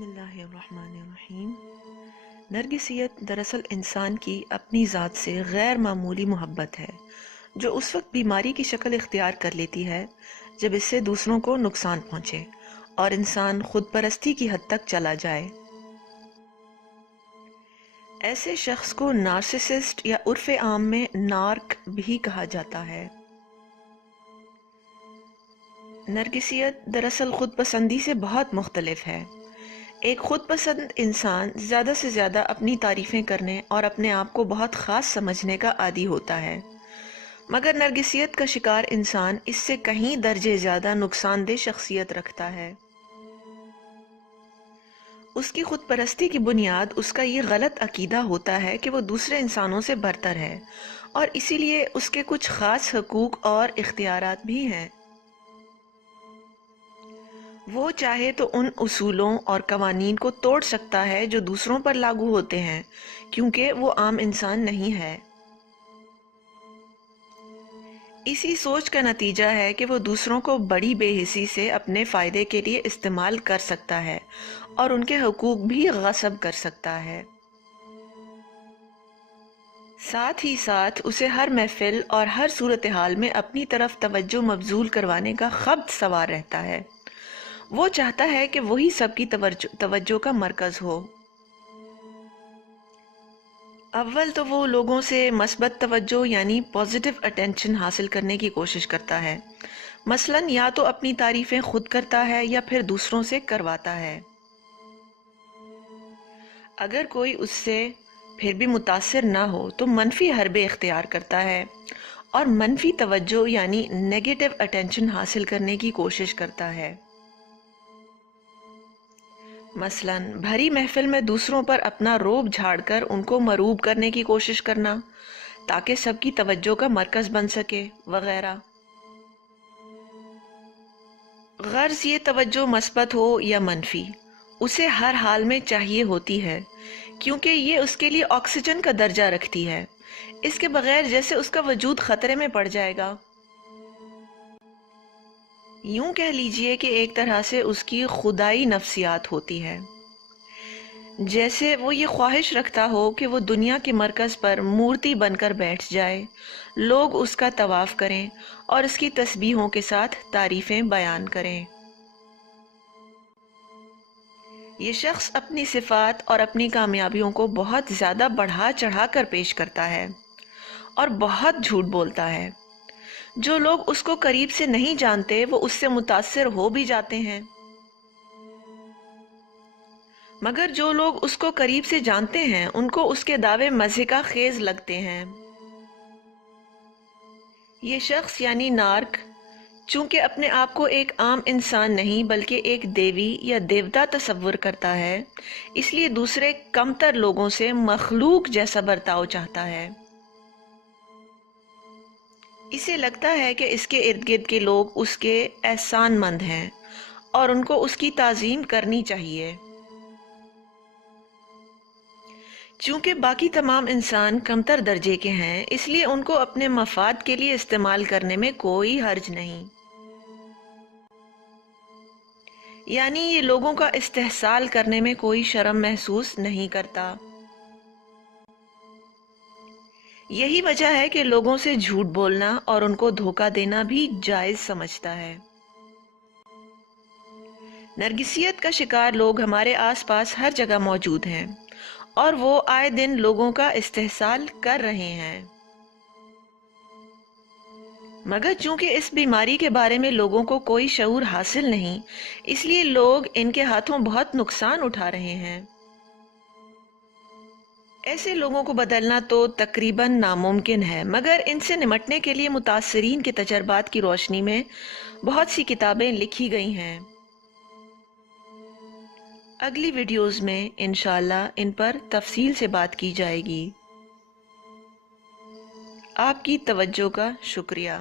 بسم اللہ الرحمن الرحیم۔ نرگسیت دراصل انسان کی اپنی ذات سے غیر معمولی محبت ہے جو اس وقت بیماری کی شکل اختیار کر لیتی ہے جب اس سے دوسروں کو نقصان پہنچے اور انسان خود پرستی کی حد تک چلا جائے۔ ایسے شخص کو نارسسسٹ یا عرف عام میں نارک بھی کہا جاتا ہے۔ نرگسیت دراصل خود پسندی سے بہت مختلف ہے۔ ایک خود پسند انسان زیادہ سے زیادہ اپنی تعریفیں کرنے اور اپنے آپ کو بہت خاص سمجھنے کا عادی ہوتا ہے، مگر نرگسیت کا شکار انسان اس سے کہیں درجے زیادہ نقصان دہ شخصیت رکھتا ہے۔ اس کی خود پرستی کی بنیاد اس کا یہ غلط عقیدہ ہوتا ہے کہ وہ دوسرے انسانوں سے برتر ہے اور اسی لیے اس کے کچھ خاص حقوق اور اختیارات بھی ہیں۔ وہ چاہے تو ان اصولوں اور قوانین کو توڑ سکتا ہے جو دوسروں پر لاگو ہوتے ہیں، کیونکہ وہ عام انسان نہیں ہے۔ اسی سوچ کا نتیجہ ہے کہ وہ دوسروں کو بڑی بے حسی سے اپنے فائدے کے لیے استعمال کر سکتا ہے اور ان کے حقوق بھی غصب کر سکتا ہے۔ ساتھ ہی ساتھ اسے ہر محفل اور ہر صورتحال میں اپنی طرف توجہ مبذول کروانے کا خبت سوار رہتا ہے۔ وہ چاہتا ہے کہ وہی سب کی توجہ کا مرکز ہو۔ اول تو وہ لوگوں سے مثبت توجہ یعنی پازیٹیو اٹینشن حاصل کرنے کی کوشش کرتا ہے، مثلاً یا تو اپنی تعریفیں خود کرتا ہے یا پھر دوسروں سے کرواتا ہے۔ اگر کوئی اس سے پھر بھی متاثر نہ ہو تو منفی حربے اختیار کرتا ہے اور منفی توجہ یعنی نیگیٹو اٹینشن حاصل کرنے کی کوشش کرتا ہے۔ مثلاً بھری محفل میں دوسروں پر اپنا روب جھاڑ کر ان کو مروب کرنے کی کوشش کرنا تاکہ سب کی توجہ کا مرکز بن سکے وغیرہ۔ غرض یہ توجہ مثبت ہو یا منفی، اسے ہر حال میں چاہیے ہوتی ہے، کیونکہ یہ اس کے لیے آکسیجن کا درجہ رکھتی ہے۔ اس کے بغیر جیسے اس کا وجود خطرے میں پڑ جائے گا۔ یوں کہہ لیجئے کہ ایک طرح سے اس کی خدائی نفسیات ہوتی ہے، جیسے وہ یہ خواہش رکھتا ہو کہ وہ دنیا کے مرکز پر مورتی بن کر بیٹھ جائے، لوگ اس کا طواف کریں اور اس کی تسبیحوں کے ساتھ تعریفیں بیان کریں۔ یہ شخص اپنی صفات اور اپنی کامیابیوں کو بہت زیادہ بڑھا چڑھا کر پیش کرتا ہے اور بہت جھوٹ بولتا ہے۔ جو لوگ اس کو قریب سے نہیں جانتے وہ اس سے متاثر ہو بھی جاتے ہیں، مگر جو لوگ اس کو قریب سے جانتے ہیں ان کو اس کے دعوے مضحکہ خیز لگتے ہیں۔ یہ شخص یعنی نارک چونکہ اپنے آپ کو ایک عام انسان نہیں بلکہ ایک دیوی یا دیوتا تصور کرتا ہے، اس لیے دوسرے کمتر لوگوں سے مخلوق جیسا برتاؤ چاہتا ہے۔ اسے لگتا ہے کہ اس کے ارد گرد کے لوگ اس کے احسان مند ہیں اور ان کو اس کی تعظیم کرنی چاہیے۔ چونکہ باقی تمام انسان کمتر درجے کے ہیں اس لیے ان کو اپنے مفاد کے لیے استعمال کرنے میں کوئی حرج نہیں، یعنی یہ لوگوں کا استحصال کرنے میں کوئی شرم محسوس نہیں کرتا۔ یہی وجہ ہے کہ لوگوں سے جھوٹ بولنا اور ان کو دھوکہ دینا بھی جائز سمجھتا ہے۔ نرگسیت کا شکار لوگ ہمارے آس پاس ہر جگہ موجود ہیں اور وہ آئے دن لوگوں کا استحصال کر رہے ہیں، مگر چونکہ اس بیماری کے بارے میں لوگوں کو کوئی شعور حاصل نہیں، اس لیے لوگ ان کے ہاتھوں بہت نقصان اٹھا رہے ہیں۔ ایسے لوگوں کو بدلنا تو تقریباً ناممکن ہے، مگر ان سے نمٹنے کے لیے متاثرین کے تجربات کی روشنی میں بہت سی کتابیں لکھی گئی ہیں۔ اگلی ویڈیوز میں انشاءاللہ ان پر تفصیل سے بات کی جائے گی۔ آپ کی توجہ کا شکریہ۔